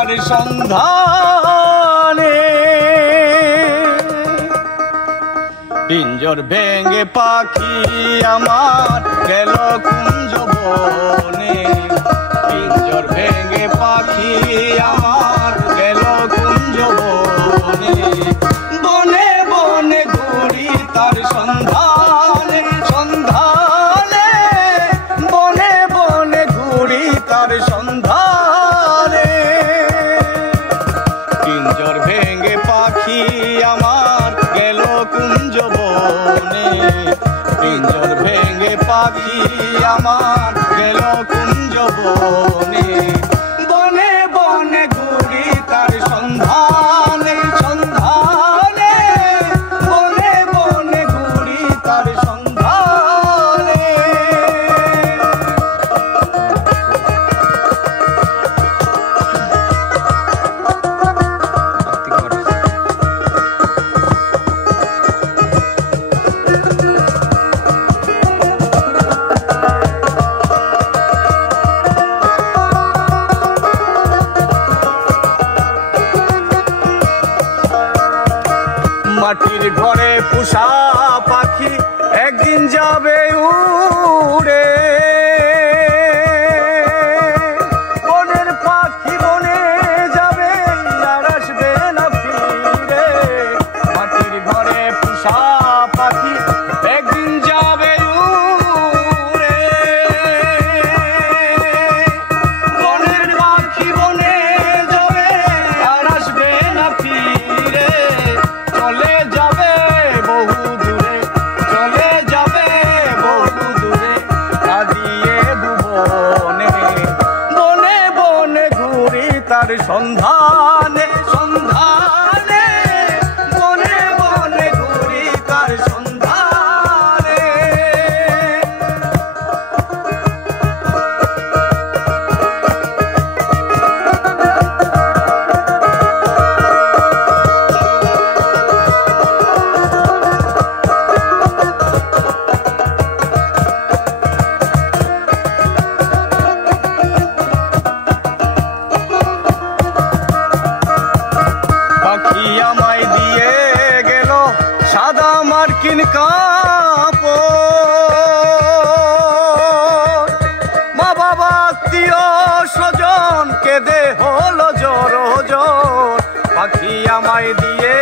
তার সন্ধানে। পিঞ্জর ভেঙে পাখি আমার গেল কুঞ্জ বনে। পিঞ্জর ভেঙে পাখি আমার গেল কুঞ্জ বনে। বনে বনে ঘুরি তার সন্ধানে সন্ধানে। বনে বনে ঘুরি তার সন্ধানে। পিঞ্জর ভেঙে পাখি আমার গেল কুঞ্জ বনে। পিঞ্জর ভেঙে পাখি আমার গেল কুঞ্জ বনে। বনে বনে ঘুরি তার সন্ধানে সন্ধানে। বনে বনে ঘুরি তার সন্ধানে। মাটির ঘরে পোষা পাখি একদিন যাবে উড়ে। বনের পাখি বনে যাবে আর আসবে না ফিরে। মাটির ঘরে পোষা পাখি একদিন যাবে উড়ে। বনের পাখি বনে যাবে আর আসবে না ফিরে। চলে যাবে বহু দূরে, চলে যাবে বহু দূরে, কাঁদিয়ে ভুবনে। বনে বনে ঘুরি তার সন্ধানে সন্ধানে। বনে বনে ঘুরি তার সন্ধানে। পাখি আমায় দিয়ে গেল সাদা মার্কিন কাপড়। মা বাবা আত্মীয় স্বজন কেঁদে হলো জোর জোর। পাখি আমায় দিয়ে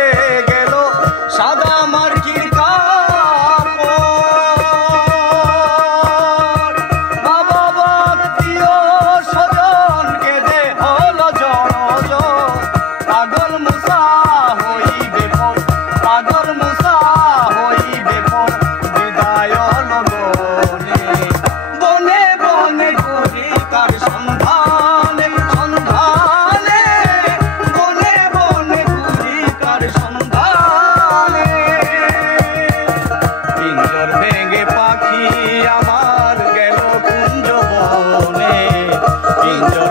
গেল সাদা মার্কিন কাপড়। মা বাবা আত্মীয় স্বজন কেঁদে হলো জোর জোর। পাগল মুসা হইবে পর, পাগল মুসা হইবে পর, বিদায় লগনে। বনে বনে ঘুরি তার সন্ধানে সন্ধানে। বনে বনে ঘুরি তার সন্ধানে। পিঞ্জর ভেঙে পাখি আমার গেল কুঞ্জ বনে। পিঞ্জর